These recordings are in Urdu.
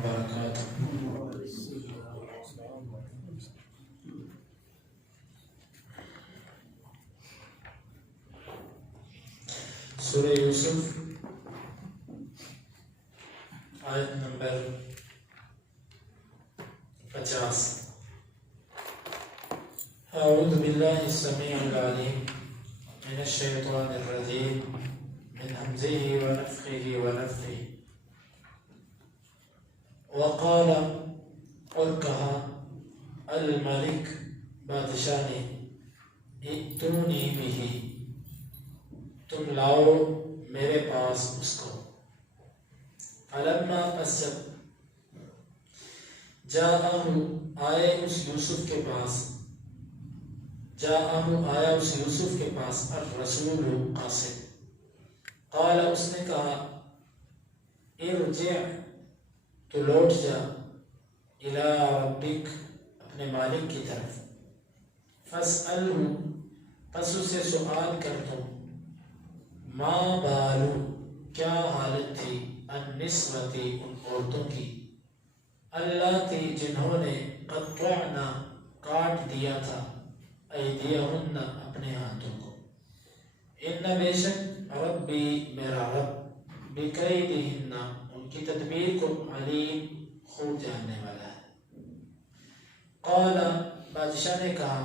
وبركاته. سورہ یوسف آیت نمبر 50. اعوذ باللہ السمیع العلیم من الشیطان الرجیم من حمزه ونفخه ونفثه. وقال اور کہا الملک بادشاہ نے ائتونی بہ تم لاؤ میرے پاس اس کو. فلما پس جب جاءہ آئے اس یوسف کے پاس آیا اس یوسف کے پاس الرسول قاصد. قال اس نے کہا ارجع تو لوٹ جا الی ربک اپنے مالک کی طرف. فاسألہ پس اسے سوال کر تم ما بالو کیا حالت تھی النسوتی ان عورتوں کی اللاتی جنہوں نے قطعنا کاٹ دیا تھا ایدیہن اپنے ہاتھوں کو. ان بے شک ربی میرا رب بکیدہن ان کی تدبیر کو علیم خوب جاننے والا ہے. قال بادشاہ نے کہا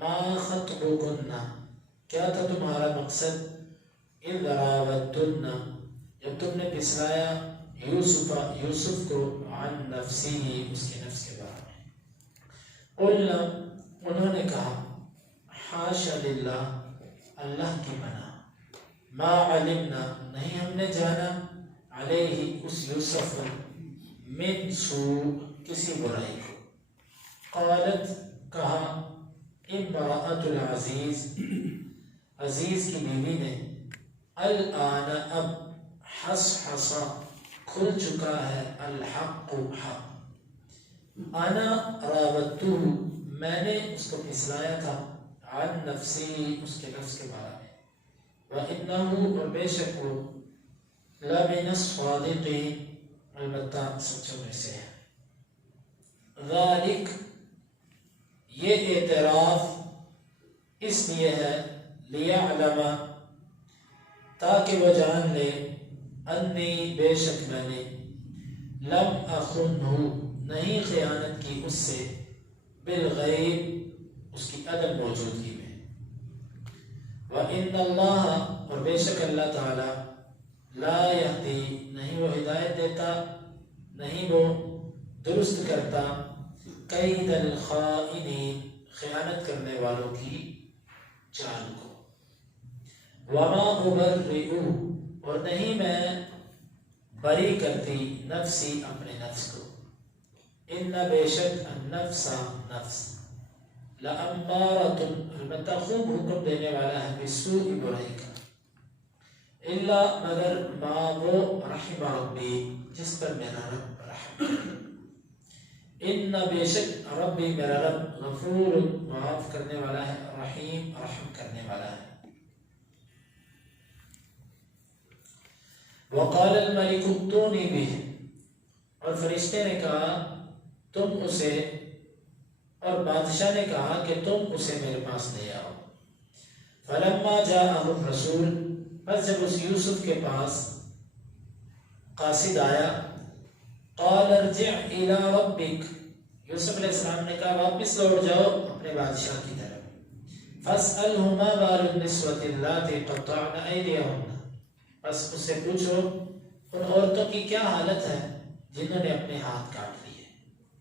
ما خطبکن کیا تھا تمہارا مقصد اذ راودتن جب تم نے پسرایا یوسف کو عن نفسی اس کے نفس کے بارے میں. قلنا انہوں نے کہا حاشا للہ اللہ کی پناہ ما علمنا نہیں ہم نے جانا علیہ اس یوسف من سوء کسی برائی کو. قالت کہا امرأۃ العزیز عزیز کی بیوی نے الآن اب حصحص کھل چکا ہے الحق حق. انا راودتہ میں نے اس کو پھسلایا تھا عن نفسی اس کے نفس کے بارے میں. وَإِنَّهُ اور بے شک وہ لَمِنَ الصَّادِقِينَ البتہ سچوں میں سے ہے. ذالک یہ اعتراف اس لیے ہے لیعلم تاکہ وہ جان لے انی بے شک میں نے لم اخنہ نہیں خیانت کی اس سے بالغیب اس کی عدم موجودگی میں. وَإِنَّ اللَّهَ اور بے شک اللہ تعالی لا یہدی نہیں وہ ہدایت دیتا نہیں وہ درست کرتا کید الخائنین خیانت کرنے والوں کی چال کو. وما ابرئ اور نہیں میں بری کرتی نفسی اپنے نفس کو. ان بے شک النفس نفس لامارۃ البتہ خوب حکم دینے والا ہے بالسوء برائی کا. الا مگر ما وہ رحم ربی جس پر میرا رب رحم. ان بے شک ربی میرا رب غفور معاف کرنے والا ہے رحیم رحم کرنے والا ہے. وقال الملک ائتونی بہ اور فرشتے نے کہا تم اسے اور بادشاہ نے کہا کہ تم اسے میرے پاس لے آؤ. فلما جاءہ الرسول بس جب اس یوسف کے پاس قاصد آیا قال ارجع الی ربک یوسف علیہ السلام نے کہا واپس لوٹ جاؤ اپنے بادشاہ کی طرف. فاسألہ ما بال النسوة اللاتی قطعن ایدیہن بس اس سے پوچھو ان عورتوں کی کیا حالت ہے جنہوں نے اپنے ہاتھ کاٹ لیے.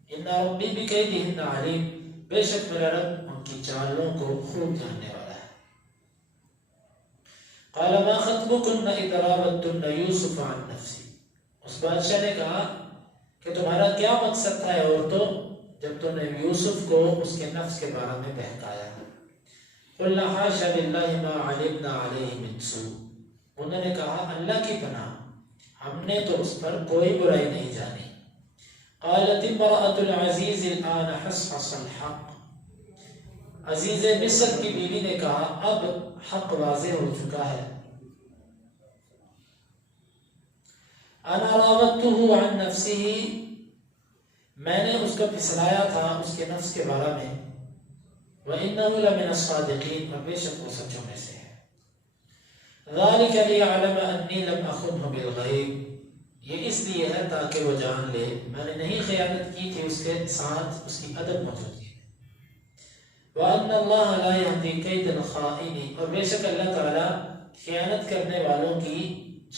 ان ربی بکیدہن علیم بے شک میرا رب ان کی چالوں کو خوب جاننے والا ہے. قال ما خطبکن اذ راودتن یوسف عن نفسی اس بادشاہ نے کہا کہ تمہارا کیا مقصد تھا اے عورتوں جب تم نے یوسف کو اس کے نفس کے بارے میں بہکایا. قلنا حاشا للہ ما علمنا علیہ من سوء انہوں نے کہا اللہ کی پناہ ہم نے تو اس پر کوئی برائی نہیں جانی. قالت امرأۃ العزیز الآن حصحص الحق عزیز مصر کی بیوی نے کہا اب حق واضح ہو چکا ہے. انا راودته عن نفسه، میں نے اس کو پھسلایا تھا اس کے نفس کے بارے میں، وَإِنَّهُ لَمِنَ الصَّادِقِينَ، اور بے شک وہ سچوں میں سے ہے۔ ذَلِكَ لِيَعْلَمَ أَنِّي لَمْ أَخُنْهُ بِالْغَيْبِ، یہ اس لیے ہے تاکہ وہ جان لے میں نے نہیں خیانت کی تھی اس کے ساتھ اس کی عدم موجودگی میں۔ وَأَنَّ اللَّهَ لَا يَهْدِي كَيْدَ الْخَائِنِينَ، اور بے شک اللہ تعالیٰ خیانت کرنے والوں کی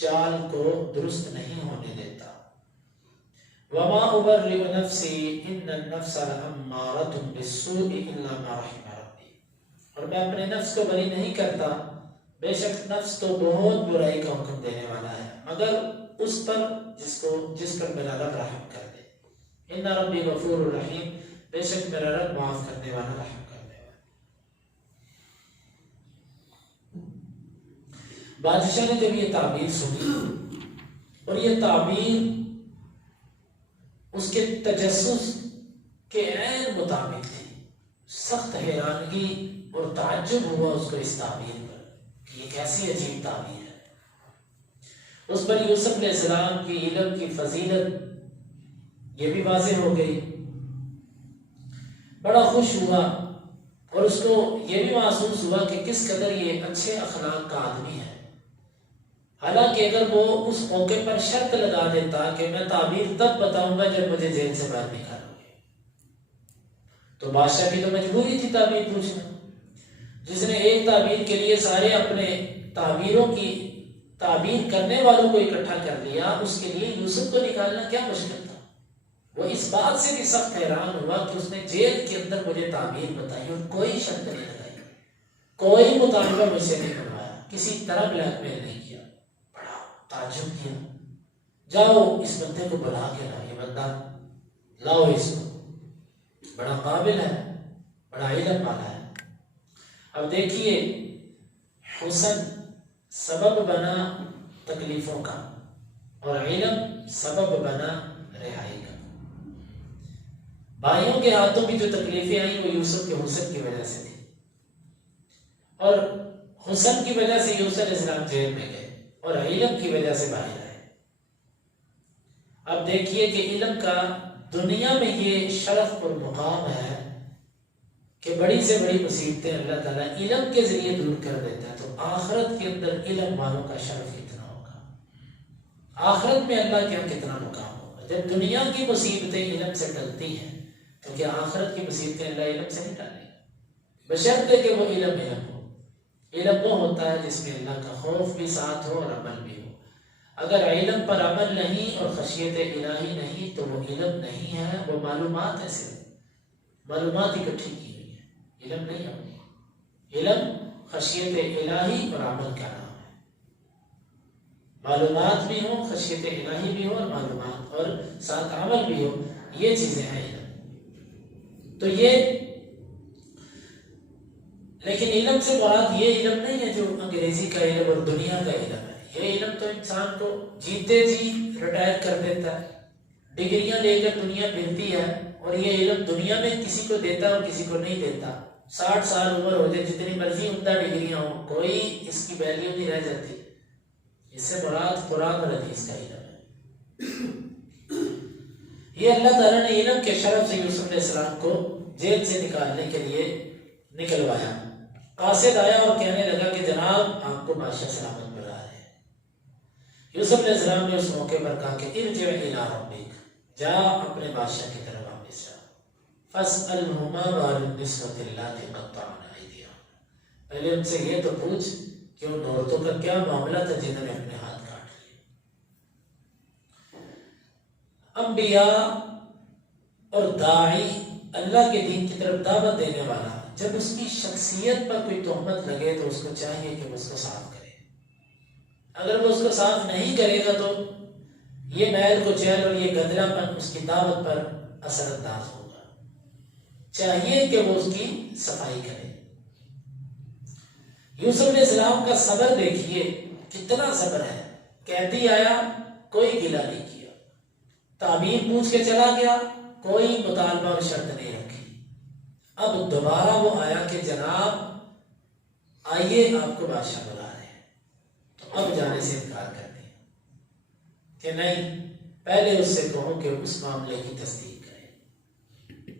چال کو درست نہیں ہونے دیتا۔ وَمَا أُبَرِّئُ نَفْسِي إِنَّ النَّفْسَ لَأَمَّارَةٌ بِالسُّوءِ إِلَّا مَا رَحِمَ رَبِّي، اور میں اپنے نفس کو بری نہیں کرتا، بے شک نفس تو بہت برائی کا حکم دینے والا ہے مگر اس پر جس پر میرا رب رحم کر دے۔ إِنَّ رَبِّي غَفُورٌ رَحِيمٌ، بے شک میرا رب معاف کرنے والا رحم کرنے والا۔ بادشاہ نے جب یہ تعبیر سنی اور یہ تعبیر اس کے تجسس کے عین مطابق تھی، سخت حیرانگی اور تعجب ہوا اس کو اس تعبیر پر کہ یہ کیسی عجیب تعبیر ہے۔ اس پر یوسف علیہ السلام کی علم کی فضیلت یہ بھی واضح ہو گئی، بڑا خوش ہوا اور اس کو یہ بھی محسوس ہوا کہ کس قدر یہ اچھے اخلاق کا آدمی ہے۔ حالانکہ اگر وہ اس موقع پر شرط لگا دیتا کہ میں تعبیر تب بتاؤں گا جب مجھے جیل سے باہر نکالو گے، تو بادشاہ کی تو مجبوری تھی تعبیر پوچھنا۔ جس نے ایک تعبیر کے لیے سارے اپنے تعبیروں کی تعبیر کرنے والوں کو اکٹھا کر لیا، اس کے لیے یوسف کو نکالنا کیا مشکل تھا۔ وہ اس بات سے بھی سخت حیران ہوا کہ اس نے جیل کے اندر مجھے تعبیر بتائی اور کوئی شرط نہیں لگائی، کوئی مطالبہ مجھ سے نہیں کروایا، کسی طرح بلیک میل نہیں کیا۔ بڑا تعجب کیا، جاؤ اس بندے کو بلا کے لاؤ، یہ بندہ لاؤ، اس کو بڑا قابل ہے، بڑا علم والا ہے۔ اب دیکھیے، حسن سبب بنا تکلیفوں کا اور علم سبب بنا رہائی کا۔ بھائیوں کے ہاتھوں کی جو تکلیفیں آئیں وہ یوسف کے حسن کی وجہ سے تھی، اور حسن کی وجہ سے یوسف علیہ السلام جیل میں گئے اور علم کی وجہ سے باہر آئے۔ اب دیکھیے کہ علم کا دنیا میں یہ شرف اور مقام ہے کہ بڑی سے بڑی مصیبتیں اللہ تعالیٰ علم کے ذریعے دور کر دیتا ہے، تو آخرت کے اندر علم والوں کا شرف کتنا ہوگا، آخرت میں اللہ کے یہاں کتنا مقام ہوگا۔ جب دنیا کی مصیبتیں علم سے ٹلتی ہیں تو کیا آخرت کی مصیبتیں اللہ علم سے نہیں ٹالے گا؟ بشرطے کہ وہ علم ہو۔ علم وہ ہوتا ہے جس میں اللہ کا خوف بھی ساتھ ہو اور عمل بھی ہو۔ اگر علم پر عمل نہیں اور خشیت الہی نہیں تو وہ علم نہیں ہے، وہ معلومات ہے، صرف معلومات اکٹھی کی ہوئی ہے، علم نہیں ہے۔ علم خشیت الہی اور عمل کا نام ہے۔ معلومات بھی ہو، خشیت الہی بھی ہو اور معلومات اور ساتھ عمل بھی ہو، یہ چیزیں ہیں علم۔ تو یہ لیکن علم سے مراد یہ علم نہیں ہے جو انگریزی کا علم اور دنیا کا علم ہے۔ یہ علم تو انسان کو جیتے جی ریٹائر کر دیتا ہے، ڈگریاں لے کر دنیا پھرتی ہے، اور یہ علم دنیا میں کسی کو دیتا ہے اور کسی کو نہیں دیتا۔ 60 سال عمر ہو جائے، جتنی مرضی عمدہ ڈگریاں ہوں، کوئی اس کی ویلیو نہیں رہ جاتی۔ اس سے مراد قرآن اور حدیث کا علم ہے۔ یہ اللہ تعالیٰ نے علم کے شرف سے یوسف علیہ السلام کو جیل سے نکالنے کے لیے نکلوایا۔ قاصد آیا اور کہنے لگا کہ جناب آپ کو بادشاہ سلامت بلا رہے ہیں۔ یوسف علیہ السلام نے اس موقع پر کہا کہ ارجع الی ربک، جا اپنے بادشاہ کی طرف واپس جا، فاسألہ ما بال النسوۃ اللاتí قطعن ایدیہن، پہلے ان سے یہ تو پوچھ کہ ان عورتوں کا کیا معاملہ تھا جنہوں نے اپنے ہاتھ کاٹ لیے۔ انبیاء اور داعی، اللہ کے دین کی طرف دعوت دینے والا، جب اس کی شخصیت پر کوئی تہمت لگے تو اس کو چاہیے کہ وہ اس کو صاف کرے۔ اگر وہ اس کو صاف نہیں کرے گا تو یہ میل کچیل اور یہ گدلا پن اس کی دعوت پر اثر انداز ہوگا۔ چاہیے کہ وہ اس کی صفائی کرے۔ یوسف علیہ السلام کا صبر دیکھیے، کتنا صبر ہے۔ قیدی آیا، کوئی گلہ نہیں کیا، تعبیر پوچھ کے چلا گیا، کوئی مطالبہ اور شرط نہیں رکھی۔ اب دوبارہ وہ آیا کہ جناب آئیے، آپ کو بادشاہ بلا رہے ہیں، تو اب جانے سے انکار کر دیا کہ نہیں، پہلے اس سے کہو کہ اس معاملے کی تصدیق کرے۔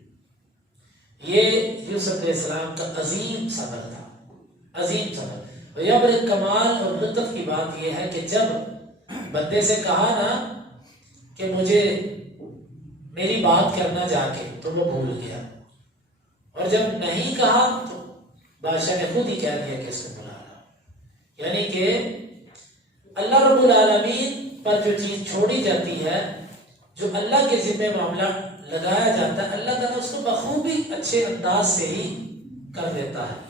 یہ یوسف علیہ السلام کا عظیم صبر تھا، عظیم صبر۔ اور یہ بڑے کمال اور لطف کی بات یہ ہے کہ جب بندے سے کہا نا کہ مجھے میری بات کرنا جا کے، تو وہ بھول گیا، اور جب نہیں کہا تو بادشاہ نے خود ہی کہہ دیا کہ اس کو بلا رہا۔ یعنی کہ اللہ رب العالمین پر جو چیز چھوڑی جاتی ہے، جو اللہ کے ذمہ معاملہ لگایا جاتا ہے، اللہ تعالیٰ اس کو بخوبی اچھے انداز سے ہی کر دیتا ہے۔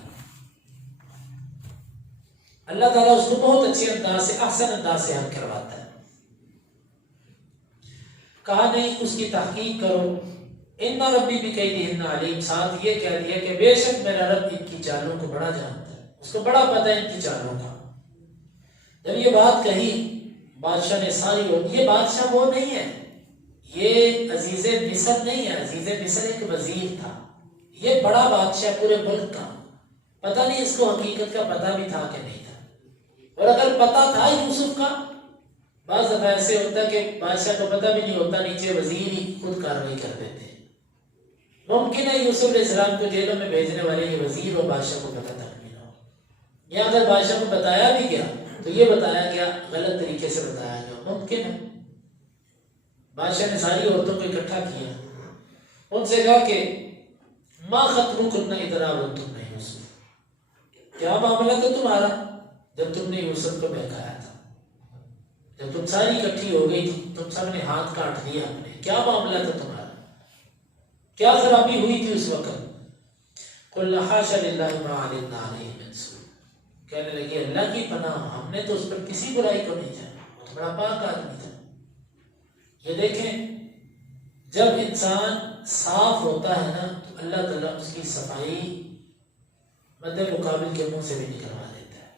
اللہ تعالیٰ اس کو بہت اچھے انداز سے، احسن انداز سے حل کرواتا ہے۔ کہا نہیں، اس کی تحقیق کرو، ان ربی بکیدہن علیم، ساتھ یہ کہہ دیا کہ بے شک میرا رب ان کی چالوں کو بڑا جانتا ہے، اس کو بڑا پتہ ہے ان کی چالوں کا۔ جب یہ بات کہی بادشاہ نے ساری، یہ بادشاہ وہ نہیں ہے، یہ عزیز مصر نہیں ہے، عزیز مصر ایک وزیر تھا، یہ بڑا بادشاہ پورے ملک کا۔ پتہ نہیں اس کو حقیقت کا پتہ بھی تھا کہ نہیں تھا، اور اگر پتہ تھا یوسف کا، بعض دفعہ ایسے ہوتا ہے کہ بادشاہ کو پتہ بھی نہیں ہوتا، نیچے وزیر ہی خود کارروائی کر دیتے ہیں۔ ممکن ہے یوسف علیہ السلام کو جیلوں میں بھیجنے والے یہ وزیر اور بادشاہ کو پتہ تک نہیں ہو، یا اگر بادشاہ کو بتایا بھی گیا تو یہ بتایا گیا غلط طریقے سے بتایا گیا، ممکن ہے۔ بادشاہ نے ساری عورتوں کو اکٹھا کیا، ان سے کہا کہ ما خطبکن اذ راوتن یوسف، کیا معاملہ تھا تمہارا جب تم نے یوسف کو بہکایا تھا، جب تم ساری اکٹھی ہو گئی، تم سب نے ہاتھ کاٹ لیا اپنے، کیا معاملہ تھا تمہارا، کیا خرابی ہوئی تھی اس وقت؟ قلنا حاشا للہ ما علمنا علیہ من سوء، کہنے لگے اللہ کی پناہ، ہم نے تو اس پر کسی برائی کو نہیں جانا، وہ تو بڑا پاک آدمی تھا۔ یہ دیکھیں، جب انسان صاف ہوتا ہے نا تو اللہ تعالیٰ اس کی صفائی مد مقابل کے منہ سے بھی نکلوا دیتا ہے۔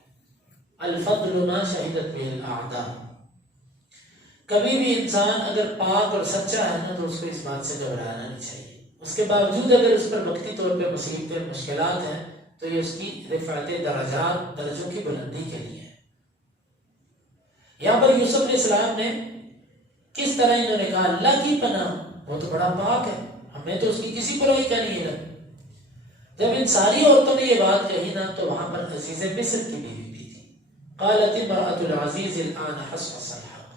الفضل ما شہدت به الاعداء، کبھی بھی انسان اگر پاک اور سچا ہے نا تو اس کو اس بات سے گھبرانا نہیں چاہیے، اس کے باوجود اگر اس پر وقتی طور پہ مصیبتیں مشکلات ہیں تو یہ اس کی رفعت درجات، درجوں کی بلندی کے لیے ہے۔ یہاں پر یوسف علیہ السلام نے کس طرح انہوں نے کہا اللہ کی پناہ، وہ تو بڑا پاک ہے، ہمیں تو اس کی کسی برائی کا نہیں ہے۔ جب ان ساری عورتوں نے یہ بات کہی نا تو وہاں پر عزیز مصر کی بیوی بھی تھی۔ قالت امرأة العزیز الآن حصحص الحق،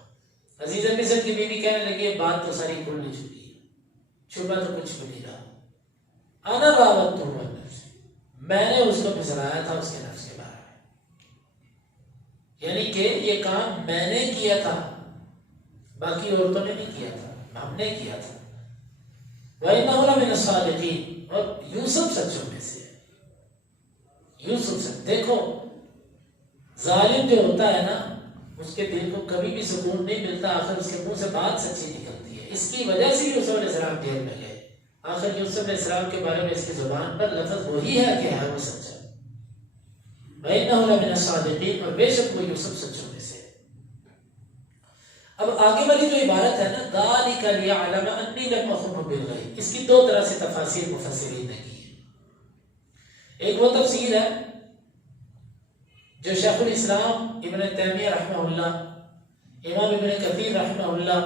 عزیز مصر کی بیوی کہنے لگی بات تو ساری کھل نہیں چکی ہے، چھپا تو کچھ بھی نہیں رہا۔ انا راودتہ عن نفسہ، میں نے اس کو پھسلایا تھا اس کے نفس کے بارے میں، یعنی کہ یہ کام میں نے کیا تھا، باقی عورتوں نے نہیں کیا تھا، ہم نے کیا تھا۔ وَإِنَّهُ لَمِنَ الصَّادِقِينَ، اور یوسف سچوں میں سے ہے، یوسف سچ۔ دیکھو ظالم جو ہوتا ہے نا اس کے دل کو کبھی بھی سکون نہیں ملتا، آخر اس کے منہ سے بات سچی نکلتی ہے، اس کی وجہ سے یوسف علیہ السلام جیل میں گئے، آخر یوسف علیہ السلام کے بارے میں اس کی زبان پر لفظ وہی ہے کہ ہے وہ سچا۔ وَإِنَّهُ لَمِنَ الصَّادِقِينَ، اور بے شک وہ یوسف سچوں میں سے ہے۔ اب آگے والی جو عبارت ہے نا ذَلِكَ لِيَعْلَمَ أَنِّي لَمْ أَخُنْهُ بِالْغَيْبِ، اس کی دو طرح سے تفاسیر مفسرین نے کی ہے۔ ایک وہ تفسیر ہے جو شیخ الاسلام ابن تیمیہ رحمہ اللہ، امام ابن کثیر رحمہ اللہ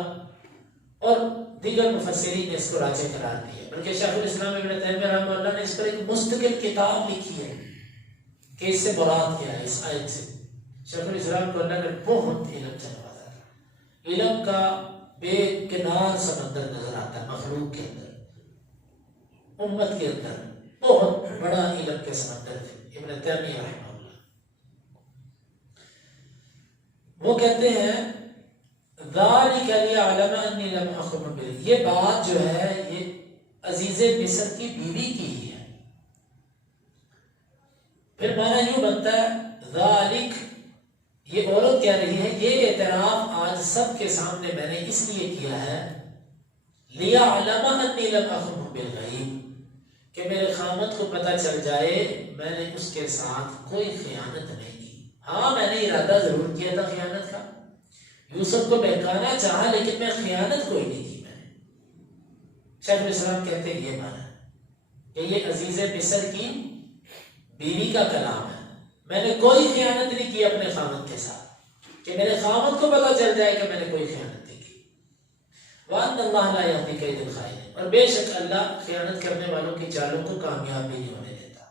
اور دیگر مفسرین نے اس کو راجح قرار دیا، بلکہ شیخ الاسلام ابن تیمیہ رحمہ اللہ نے اس پر ایک مستقل کتاب لکھی ہے کہ اس سے مراد کیا ہے، اس آیت سے۔ شیخ الاسلام کو اللہ نے بہت علم سے نوازا تھا، علم کا بے کنار سمندر نظر آتا ہے مخلوق کے اندر، امت کے اندر بہت بڑا علم کے سمندر تھے ابن تیمیہ رحمہ اللہ۔ وہ کہتے ہیں ذَلِكَ لِيَعْلَمَ أَنِّي لَمْ أَخُنْهُ بِالْغَيْبِ، یہ بات جو ہے یہ عزیز مصر کی بیوی کی ہی ہے۔ پھر معنی یوں بنتا ہے ذالک، یہ عورت کہہ رہی ہے یہ اعتراف آج سب کے سامنے میں نے اس لیے کیا ہے لِيَعْلَمَ أَنِّي لَمْ أَخُنْهُ بِالْغَيْبِ، کہ میرے خامد کو پتہ چل جائے میں نے اس کے ساتھ کوئی خیانت نہیں کی۔ ہاں میں نے ارادہ ضرور کیا تھا خیانت کا، یوسف کو بہکانا چاہا لیکن میں خیانت کوئی نہیں کی میں نے۔ شیخ الاسلام کہتے ہیں یہ معنی کہ یہ عزیز مصر کی بیوی کا کلام ہے، میں نے کوئی خیانت نہیں کی اپنے خامد کے ساتھ، کہ میرے خامد کو پتہ چل جائے کہ میں نے کوئی خیانت نہیں وَأَنَّ اللَّهَ لَا يَهْدِي كَيْدَ الْخَائِنِينَ، اور بے شک اللہ خیانت کرنے والوں کی چالوں کو کامیاب بھی نہیں ہونے دیتا۔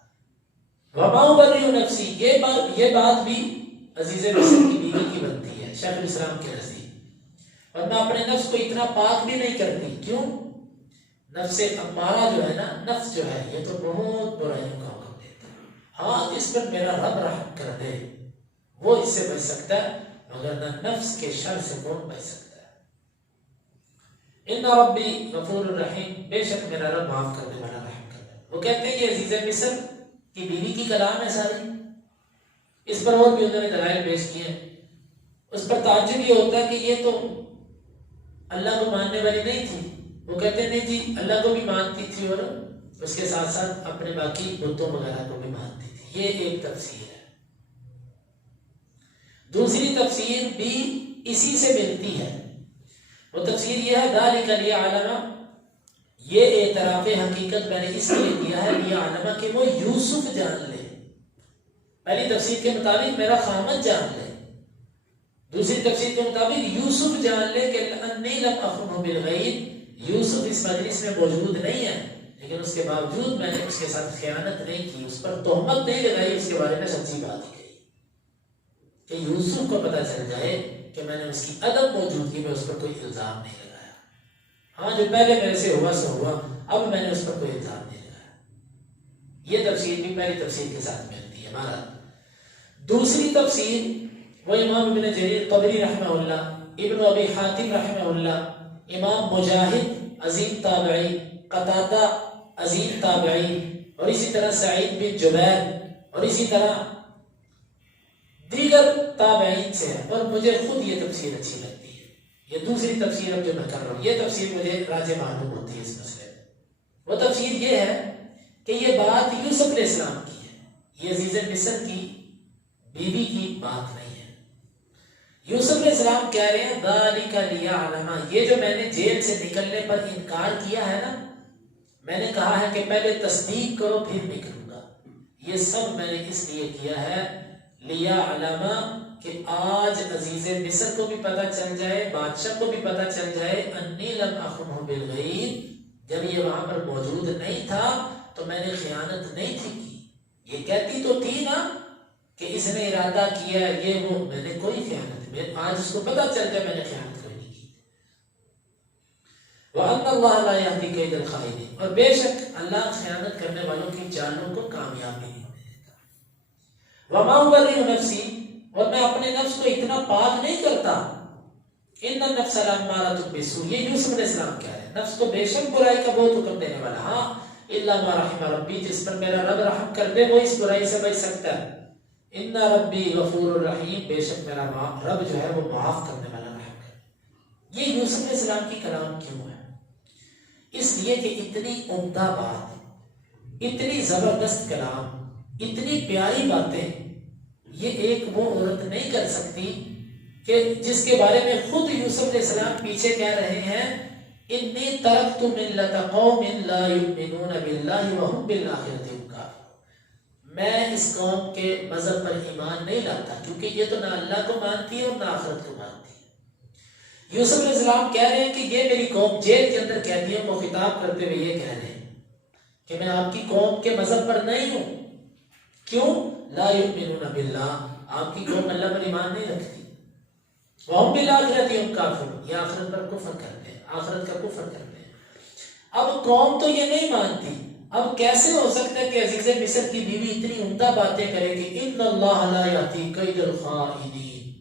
وَمَا أُبَرِّئُ نَفْسِي، یہ بات بھی عزیز مصر کی بیوی کی بنتی ہے شیخ الاسلام کے نزدیک، اور میں اپنے نفس کو اتنا پاک بھی نہیں کرتی۔ کیوں؟ نفس امارہ جو ہے نا، نفس جو ہے یہ تو بہت برائیوں کا حکم دیتا ہے۔ ہاں جس پر میرا رب رحم کر دے وہ اس سے بچ سکتا ہے، مگر نہ نفس کے شر سے کون بچ سکتا ہے۔ ان ربی غفور الرحیم، بے شک میرا رب معاف کرنے والا رحم کرنے والا۔ وہ کہتے ہیں کہ عزیز مصر کی بیوی کی کلام ہے ساری، اس پر اور بھی انہوں نے دلائل پیش کیے ہیں۔ اس پر تعجب یہ ہوتا ہے کہ یہ تو اللہ کو ماننے والی نہیں تھی۔ وہ کہتے ہیں نہیں جی اللہ کو بھی مانتی تھی اور اس کے ساتھ ساتھ اپنے باقی بتوں وغیرہ کو بھی مانتی تھی۔ یہ ایک تفسیر ہے۔ دوسری تفسیر بھی اسی سے ملتی ہے، وہ تفسیر یہ ہے ذالک لیعلم، یہ اعتراف حقیقت میں نے اس لیے کیا ہے لیعلم کہ وہ یوسف جان لے۔ پہلی تفسیر کے مطابق میرا خامد جان لے، دوسری تفسیر کے مطابق یوسف جان لے کہ انی لم اخنہ بالغیب، یوسف اس مجلس میں موجود نہیں ہے لیکن اس کے باوجود میں نے اس کے ساتھ خیانت نہیں کی، اس پر تہمت نہیں لگائی، اس کے بارے میں سچی بات کہی کہ یوسف کو پتہ چل جائے کہ میں نے اس کی عدم موجودگی میں اس پر کوئی الزام نہیں لگایا۔ ہاں جو پہلے میرے سے ہوا سو ہوا، اب میں نے اس پر کوئی الزام نہیں لگایا۔ یہ تفسیر بھی پہلی تفسیر کے ساتھ ملتی ہے ہمارا۔ دوسری تفسیر وہ امام ابن جریر طبری رحمہ اللہ، ابن ابی حاتم رحمہ اللہ، امام مجاہد عظیم تابعی، قتادہ عظیم تابعی، اور اسی طرح سعید بن جبیر اور اسی طرح دیگر تابعین سے ہے، اور مجھے خود یہ تفسیر اچھی لگتی ہے۔ یہ دوسری تفسیر اب جو میں کر رہا ہوں، یہ تفسیر مجھے راجح معلوم ہوتی ہے اس مسئلے میں۔ وہ تفسیر یہ ہے کہ یہ بات یوسف علیہ السلام کی ہے، یہ عزیز مصر کی بیوی کی بات نہیں ہے۔ یوسف علیہ السلام کہہ رہے ہیں ذالک لیعلم، یہ جو میں نے جیل سے نکلنے پر انکار کیا ہے نا، میں نے کہا ہے کہ پہلے تصدیق کرو پھر نکلوں گا، یہ سب میں نے اس لیے کیا ہے لیعلم کہ آج عزیز مصر کو بھی پتہ چل جائے، بادشاہ کو بھی پتہ چل جائے انی لم اخنہ بالغیب، جب یہ وہاں پر موجود نہیں تھا تو میں نے خیانت نہیں تھی کی۔ یہ کہتی تو تھی نا کہ اس نے ارادہ کیا یہ وہ، میں نے کوئی خیانت، آج اس کو پتہ چل جائے میں نے خیانت کوئی نہیں کی۔ وَأَنَّ اللَّهَ لَا يَهْدِي كَيْدَ الْخَائِنِينَ، اور بے شک اللہ خیانت کرنے والوں کی چالوں کو کامیاب نہیں ہونے دیتا۔ وَمَا أُبَرِّئُ نَفْسِي، اور میں اپنے نفس کو اتنا پاک نہیں کرتا، إِنَّ النَّفْسَ لَأَمَّارَةٌ بِالسُّوءِ، یہ یوسف علیہ السلام کہہ رہے ہیں، نفس تو بے شک برائی کا بہت حکم دینے والا، ہاں إِلَّا مَا رَحِمَ رَبِّي، جس پر میرا رب رحم کر دے وہ اس برائی سے بچ سکتا ہے۔ ان ربی غفور الرحیم، بے شک میرا رب جو ہے وہ معاف کرنے والا رحم ہے۔ یہ یوسف علیہ السلام کی کلام کیوں ہے؟ اس لیے کہ اتنی عمدہ بات، اتنی زبردست کلام، اتنی پیاری باتیں یہ ایک وہ عورت نہیں کر سکتی کہ جس کے بارے میں خود یوسف علیہ السلام پیچھے کہہ رہے ہیں انی ترکت ملۃ قوم لا یؤمنون باللہ وهم بالآخرۃ هم کافرون، میں اس قوم کے مذہب پر ایمان نہیں لاتا کیونکہ یہ تو نہ اللہ کو مانتی ہے اور نہ آخرت کو مانتی ہے۔ یوسف علیہ السلام کہہ رہے ہیں کہ یہ میری قوم، جیل کے اندر قیدیوں کو خطاب کرتے ہوئے یہ کہہ رہے ہیں کہ میں آپ کی قوم کے مذہب پر نہیں ہوں۔ کیوں؟ لا یؤمنون باللہ، آپ کی قوم اللہ پر ایمان نہیں رکھتی، وَهُمْ بِالْآخِرَةِ هُمْ كَافِرُونَ، یہ آخرت پر کفر کرتے ہیں، آخرت کا کفر کرتے ہیں۔ اب قوم تو یہ نہیں مانتی، اب کیسے ہو سکتا ہے کہ عزیز مصر کی بیوی اتنی عمدہ باتیں کرے کہ ان اللہ لا یأتی کید الخائنین،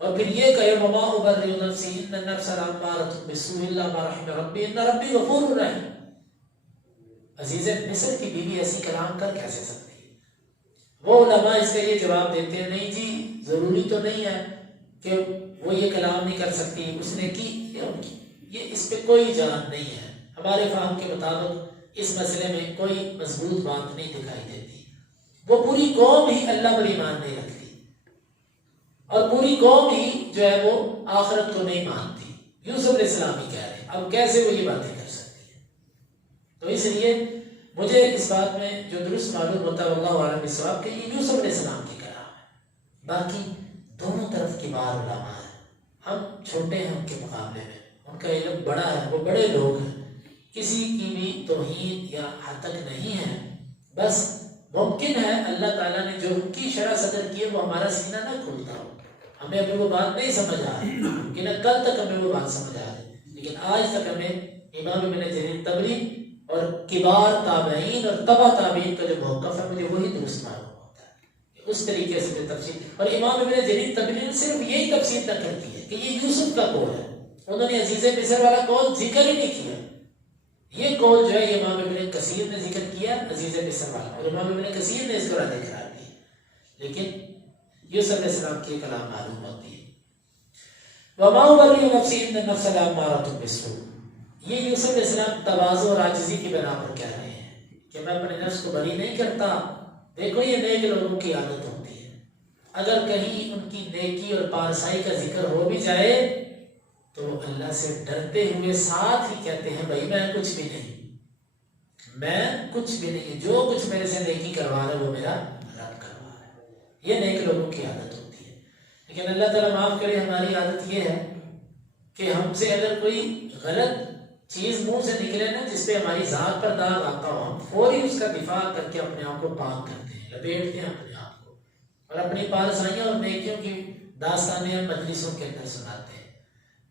اور پھر یہ کہے وما ابرئ نفسی ان النفس لامارۃ بالسوء الا ما رحم ربی ان ربی غفور رحیم۔ عزیز مصر کی بیوی ایسی کلام کر کیسے سکتی ہے؟ وہ علماء اس کا یہ جواب دیتے ہیں نہیں جی ضروری تو نہیں ہے کہ وہ یہ کلام نہیں کر سکتی، اس نے کی یہ اس پہ کوئی جان نہیں ہے، ہمارے فہم کے مطابق اس مسئلے میں کوئی مضبوط بات نہیں دکھائی دیتی۔ وہ پوری قوم ہی اللہ پر ایمان نہیں رکھتی اور پوری قوم ہی جو ہے وہ آخرت کو نہیں مانتی، یوسف علیہ السلام ہی کہہ رہے ہیں، اب کیسے وہ یہ باتیں کر سکتی ہے؟ تو اس لیے مجھے اس بات میں جو درست معلوم ہوتا ہے واللہ اعلم بالصواب کہ یہ یوسف علیہ السلام کی کلام ہے، باقی دونوں طرف کی بار علماء ہے، ہم چھوٹے ہیں ان کے مقابلے میں، ان کا علم بڑا ہے، وہ بڑے لوگ ہیں، کسی کی بھی توہین یا حد تک نہیں ہے، بس ممکن ہے اللہ تعالیٰ نے جو ان کی شرح صدر کی ہے وہ ہمارا سینہ نہ کھولتا ہو، ہمیں ابھی وہ بات نہیں سمجھ آ رہی، ممکن ہے کل تک ہمیں وہ بات سمجھ آ رہی، لیکن آج تک ہمیں امام ابن جریر طبری اور کبار تابعین اور تبع تابعین کا جو موقف ہے مجھے وہی درست معلوم ہوتا ہے، اس طریقے سے جو تفسیر، اور امام ابن جریر طبری نے صرف یہی تفسیر تک کرتی ہے کہ یہ یوسف کا قول ہے، انہوں نے عزیز مصر والا قول ذکر ہی نہیں کیا، یہ قول جو ہے امام ابن کثیر نے ذکر کیا عزیز مصر والا، اور امام ابن کثیر نے اس کو رد قرار دیا، لیکن یوسف علیہ السلام کی کلام معلوم ہوتی ہے۔ وَمَا أُبَرِّئُ نَفْسِي إِنَّ النَّفْسَ لَأَمَّارَةٌ بِالسُّوءِ، یہ یوسف علیہ السلام تواضع اور عاجزی کی بنا پر کہہ رہے ہیں کہ میں اپنے نفس کو بری نہیں کرتا، دیکھو یہ نیک لوگوں کی عادت ہوتی ہے، اگر کہیں ان کی نیکی اور پارسائی کا ذکر ہو بھی جائے تو اللہ سے ڈرتے ہوئے ساتھ ہی کہتے ہیں بھائی میں کچھ بھی نہیں، میں کچھ بھی نہیں، جو کچھ میرے سے نیکی کروا رہا ہے وہ میرا رب کروا رہا ہے، یہ نیک لوگوں کی عادت ہوتی ہے۔ لیکن اللہ تعالیٰ معاف کرے، ہماری عادت یہ ہے کہ ہم سے اگر کوئی غلط چیز منہ سے نکلے نا جس پہ ہماری ذات پر داغ آتا ہو، ہم فوری اس کا دفاع کر کے اپنے آپ کو پاک کرتے ہیں، لپیٹتے ہیں اپنے آپ کو، اور اپنی پارسائیاں اور نیکیوں کی داستانیں مجلسوں کے اندر سناتے ہیں۔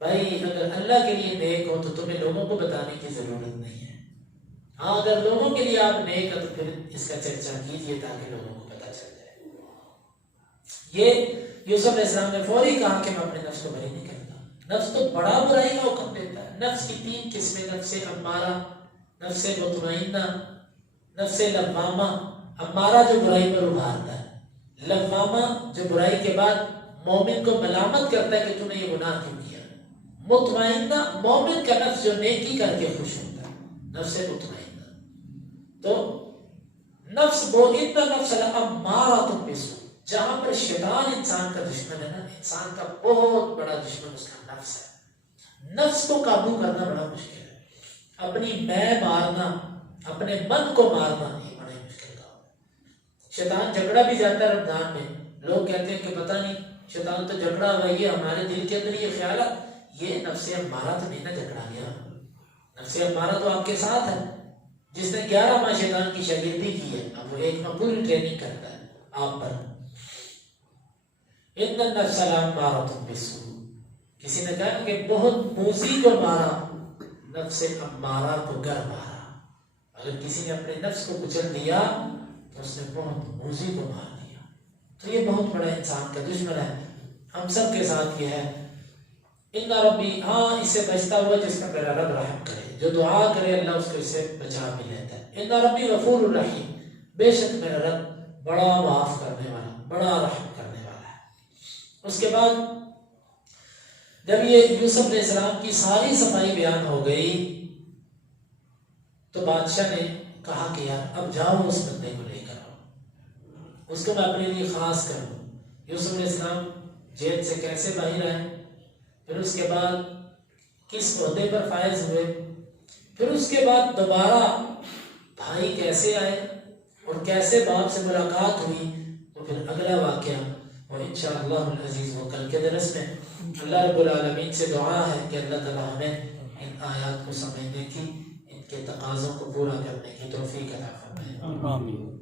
بھائی اگر اللہ کے لیے نیک ہو تو تمہیں لوگوں کو بتانے کی ضرورت نہیں ہے، ہاں اگر لوگوں کے لیے آپ نیک ہو تو پھر اس کا چرچا کیجیے تاکہ لوگوں کو پتہ چل جائے۔ یہ یوسف علیہ السلام نے فوری کہا کہ میں اپنے نفس کو بری نہیں کرتا، نفس تو بڑا برائی کا حکم دیتا ہے۔ نفس کی 3 قسمیں، نفس امارہ، نفس مطمئنہ، نفس لوامہ۔ امارہ جو برائی پر ابھارتا ہے، لوامہ جو برائی کے بعد مومن کو ملامت کرتا ہے کہ تو نے یہ گناہ کیوں کیا، مطمئنہ مومن کا نفس جو نیکی کر کے خوش ہوتا ہے، نفس مطمئنہ۔ تو نفس نفس امارۃ بالسوء، جہاں پر شیطان انسان کا دشمن ہے نا، انسان کا بہت بڑا دشمن اس کا نفس ہے، نفس کو قابو کرنا بڑا مشکل ہے، اپنی میں مارنا، اپنے من کو مارنا یہ بڑا مشکل کام ہے۔ شیطان جھگڑا بھی جاتا ہے رمضان میں، لوگ کہتے ہیں کہ پتہ نہیں شیطان تو جھگڑا ہوا، یہ ہمارے دل کے اندر یہ خیالات، یہ نفس امارہ تو نہیں نہ جھگڑا گیا، نفس امارہ تو آپ کے ساتھ ہے، جس نے 11 ماہ شیطان کی شاگردی کی ہے، اب وہ 1 ماہ پوری ٹریننگ کرتا ہے آپ پر۔ ان النفس لامارۃ بالسوء، کسی نے کہا کہ بہت موذی کو مارا، نفس امارہ کو گر مارا، اگر کسی نے اپنے نفس کو کچل دیا تو اس نے بہت موذی کو مار دیا، تو یہ بہت بڑا انسان کا دشمن ہے۔ ہم سب کے ساتھ یہ ہے، ان ربی، ہاں اس سے بچتا ہوا جس کا میرا رب رحم کرے، جو دعا کرے اللہ اس کو اس سے بچا بھی لیتا ہے۔ ان ربی غفور الرحیم، بے شک میرا رب بڑا معاف کرنے والا، بڑا رحم کرنے والا ہے۔ اس کے بعد جب یہ یوسف علیہ السلام کی ساری صفائی بیان ہو گئی تو بادشاہ نے کہا کہ یار اب جاؤ اس بندے کو لے کر آؤ، اس کو میں اپنے لیے خاص کروں۔ یوسف علیہ السلام جیل سے کیسے باہر آئے، پھر اس کے بعد کس عہدے پر فائز ہوئے، پھر اس کے بعد دوبارہ بھائی کیسے آئے اور کیسے باپ سے ملاقات ہوئی، تو پھر اگلا واقعہ اور انشاءاللہ العزیز وہ کل کے درس میں۔ اللہ رب العالمین سے دعا ہے کہ اللہ تعالی ہمیں ان آیات کو سمجھنے کی، ان کے تقاضوں کو پورا کرنے کی توفیق عطا فرمائے۔ آمین۔